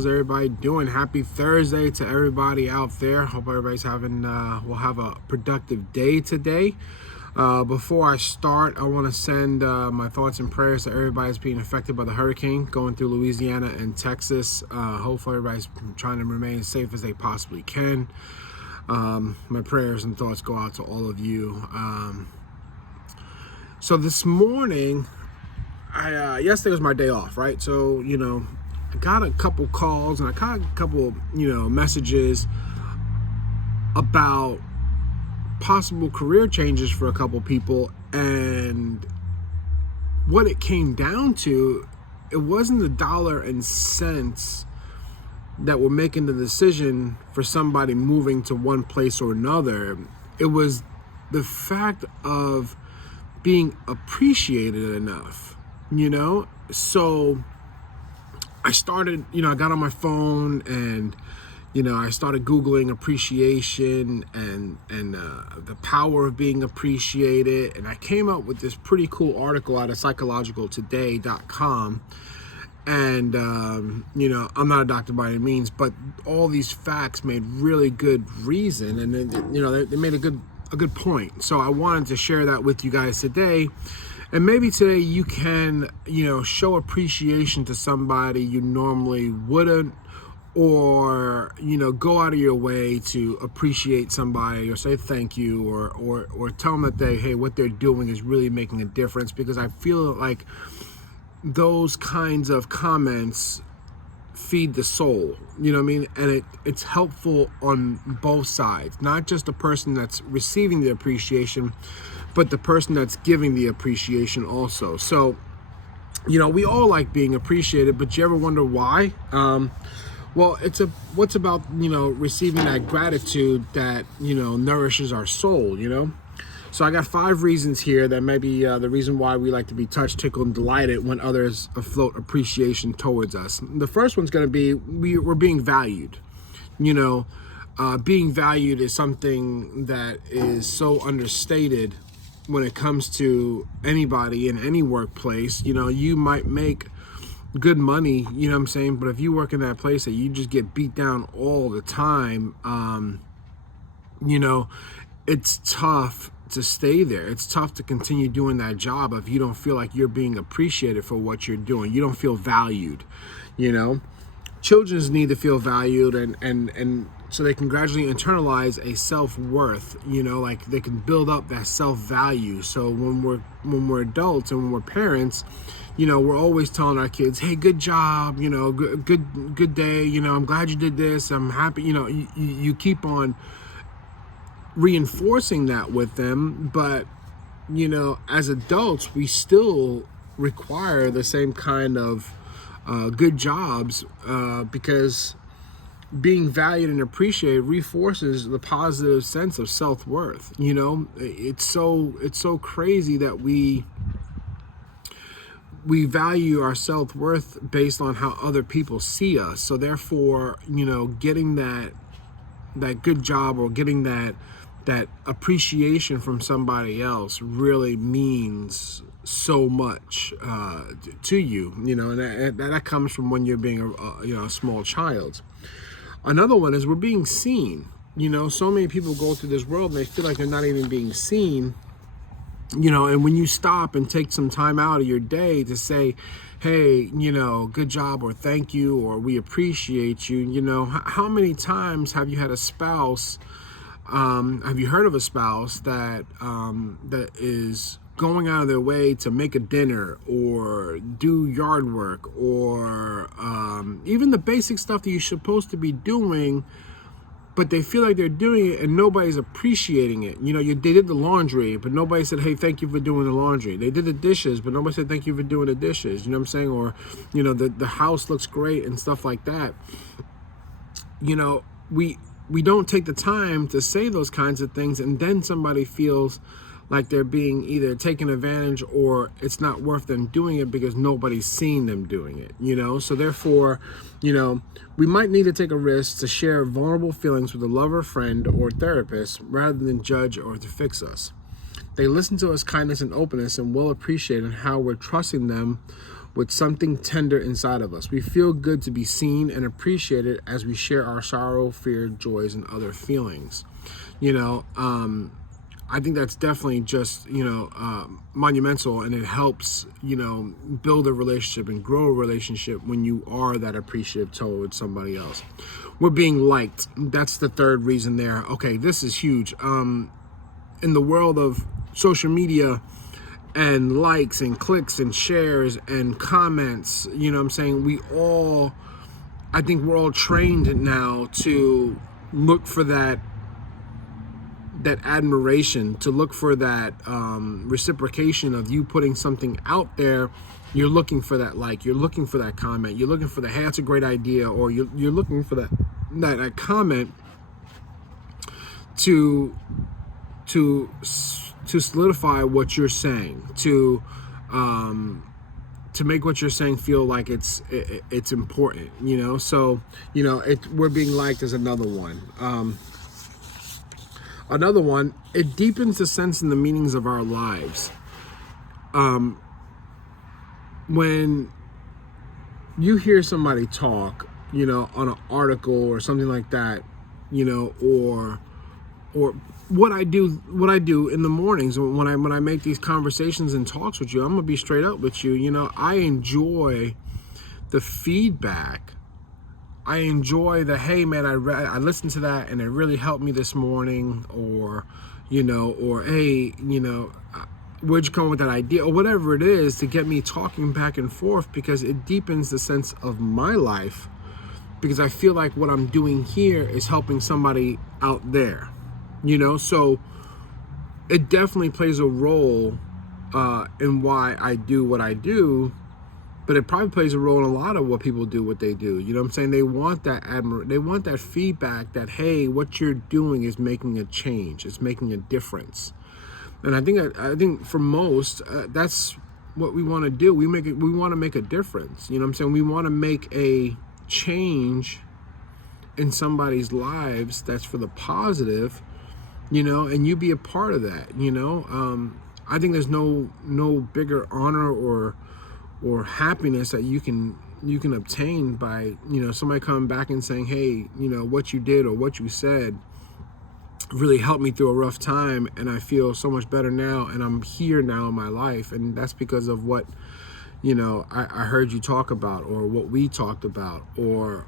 How's everybody doing? Happy Thursday to everybody out there. Hope everybody's will have a productive day today. Before I start, I want to send my thoughts and prayers to everybody that's being affected by the hurricane going through Louisiana and Texas. Hopefully everybody's trying to remain as safe as they possibly can. My prayers and thoughts go out to all of you. So this morning, yesterday was my day off, right? So, I got a couple calls and I got a couple, messages about possible career changes for a couple people. And what it came down to, it wasn't the dollar and cents that were making the decision for somebody moving to one place or another. It was the fact of being appreciated enough, So I started, I got on my phone and, I started Googling appreciation and the power of being appreciated. And I came up with this pretty cool article out of psychologicaltoday.com. And, I'm not a doctor by any means, but all these facts made really good reason. And, they made a good point. So I wanted to share that with you guys today. And maybe today you can, show appreciation to somebody you normally wouldn't, or, go out of your way to appreciate somebody or say thank you or tell them that what they're doing is really making a difference, because I feel like those kinds of comments feed the soul, you know what I mean? And it's helpful on both sides, not just the person that's receiving the appreciation, but the person that's giving the appreciation also. So, we all like being appreciated, but you ever wonder why? Well, what's about, receiving that gratitude that, nourishes our soul, So I got 5 reasons here that may be the reason why we like to be touched, tickled, and delighted when others afloat appreciation towards us. The first one's going to be we're being valued. Being valued is something that is so understated when it comes to anybody in any workplace. You might make good money, but if you work in that place that you just get beat down all the time, it's tough to stay there. It's tough to continue doing that job if you don't feel like you're being appreciated for what you're doing. You don't feel valued. Children need to feel valued and so they can gradually internalize a self-worth, like they can build up that self-value. So when we're adults and when we're parents, we're always telling our kids, hey, good job, good day, I'm glad you did this, I'm happy, you keep on reinforcing that with them. But, as adults, we still require the same kind of good jobs because being valued and appreciated reinforces the positive sense of self-worth. It's so crazy that we value our self-worth based on how other people see us. So therefore, getting that good job or getting that appreciation from somebody else really means so much to you, and that comes from when you're being a small child. Another one is we're being seen. So many people go through this world and they feel like they're not even being seen. And when you stop and take some time out of your day to say, hey, good job, or thank you, or we appreciate you, how many times have you had a spouse, have you heard of a spouse that is going out of their way to make a dinner or do yard work or even the basic stuff that you're supposed to be doing, but they feel like they're doing it and nobody's appreciating it. They did the laundry, but nobody said, hey, thank you for doing the laundry. They did the dishes, but nobody said thank you for doing the dishes. You know what I'm saying? Or, the house looks great and stuff like that. We don't take the time to say those kinds of things, and then somebody feels like they're being either taken advantage or it's not worth them doing it because nobody's seen them doing it, So therefore, we might need to take a risk to share vulnerable feelings with a lover, friend, or therapist rather than judge or to fix us. They listen to us kindness and openness and will appreciate and how we're trusting them with something tender inside of us. We feel good to be seen and appreciated as we share our sorrow, fear, joys, and other feelings. You know, I think that's definitely just, monumental, and it helps, build a relationship and grow a relationship when you are that appreciative towards somebody else. We're being liked. That's the third reason there. Okay, this is huge. In the world of social media and likes and clicks and shares and comments, I think we're all trained now to look for that admiration, to look for that reciprocation of you putting something out there. You're looking for that like, you're looking for that comment, you're looking for the, hey, that's a great idea, or you're looking for that comment to solidify what you're saying, to make what you're saying feel like it's important, So, we're being liked is another one. Another one, it deepens the sense and the meanings of our lives. When you hear somebody talk, on an article or something like that, or what I do in the mornings when I make these conversations and talks with you, I'm gonna be straight up with you. I enjoy the feedback. I enjoy the, hey man, I listened to that and it really helped me this morning, or hey, where'd you come up with that idea, or whatever it is, to get me talking back and forth, because it deepens the sense of my life, because I feel like what I'm doing here is helping somebody out there, so it definitely plays a role in why I do what I do. But it probably plays a role in a lot of what people do, what they do. You know what I'm saying? They want that they want that feedback that, hey, what you're doing is making a change. It's making a difference. And I think for most, that's what we want to do. We want to make a difference. You know what I'm saying? We want to make a change in somebody's lives that's for the positive, and you be a part of that, I think there's no bigger honor or happiness that you can obtain by somebody coming back and saying, hey, what you did or what you said really helped me through a rough time, and I feel so much better now, and I'm here now in my life, and that's because of what I heard you talk about, or what we talked about, or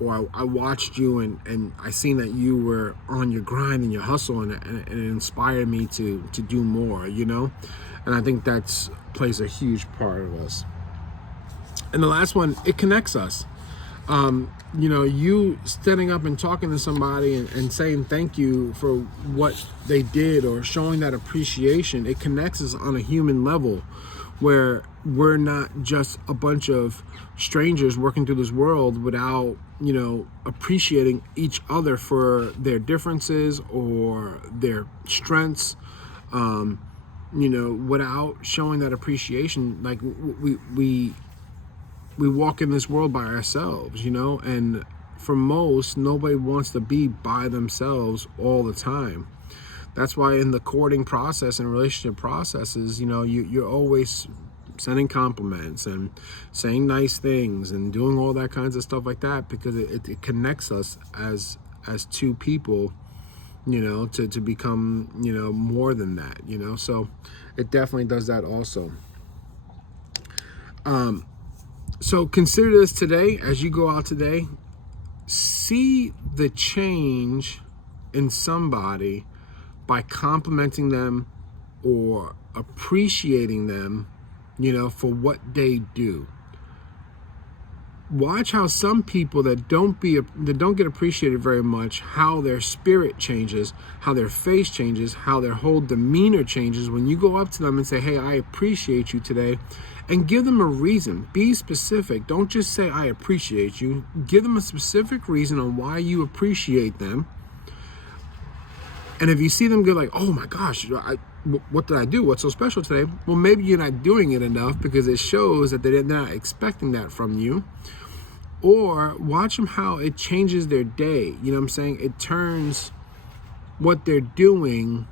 or I watched you and I seen that you were on your grind and your hustle, and it inspired me to do more, and I think that's plays a huge part of us. And the last one, it connects us. You standing up and talking to somebody and saying thank you for what they did, or showing that appreciation, it connects us on a human level, where we're not just a bunch of strangers working through this world without, appreciating each other for their differences or their strengths, without showing that appreciation. Like we walk in this world by ourselves, and for most, nobody wants to be by themselves all the time. That's why in the courting process and relationship processes, you're always sending compliments and saying nice things and doing all that kinds of stuff like that, because it connects us as two people, to become, more than that, so it definitely does that also. So consider this today, as you go out today, see the change in somebody by complimenting them or appreciating them, for what they do. Watch how some people that don't get appreciated very much, how their spirit changes, how their face changes, how their whole demeanor changes when you go up to them and say, hey, I appreciate you today, and give them a reason. Be specific. Don't just say, I appreciate you. Give them a specific reason on why you appreciate them. And if you see them go like, oh my gosh, what did I do? What's so special today? Well, maybe you're not doing it enough, because it shows that they're not expecting that from you. Or watch them how it changes their day. You know what I'm saying? It turns what they're doing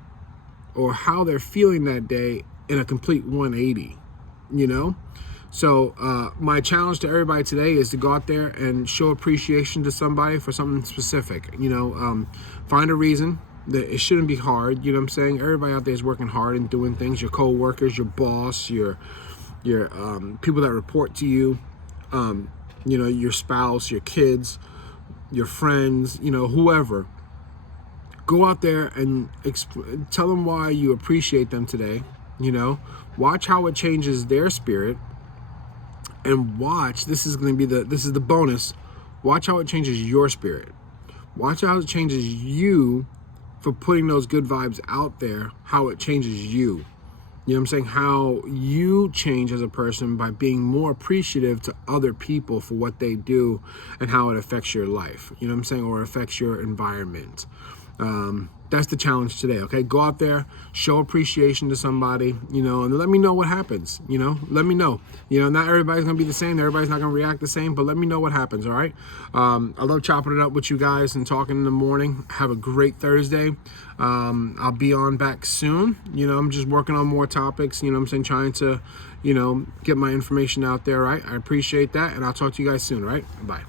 or how they're feeling that day in a complete 180, So my challenge to everybody today is to go out there and show appreciation to somebody for something specific. Find a reason. That it shouldn't be hard. You know what I'm saying? Everybody out there is working hard and doing things. Your co-workers, your boss, your people that report to you, your spouse, your kids, your friends, whoever. Go out there and tell them why you appreciate them today. Watch how it changes their spirit, and watch. This is the bonus. Watch how it changes your spirit. Watch how it changes you for putting those good vibes out there. How it changes you. You know what I'm saying? How you change as a person by being more appreciative to other people for what they do and how it affects your life. You know what I'm saying? Or affects your environment. That's the challenge today, okay? Go out there, show appreciation to somebody, and let me know what happens, let me know. Not everybody's gonna be the same, everybody's not gonna react the same, but let me know what happens, all right? I love chopping it up with you guys and talking in the morning. Have a great Thursday. I'll be on back soon. I'm just working on more topics, I'm saying, trying to, get my information out there, right? I appreciate that, and I'll talk to you guys soon, right? Bye.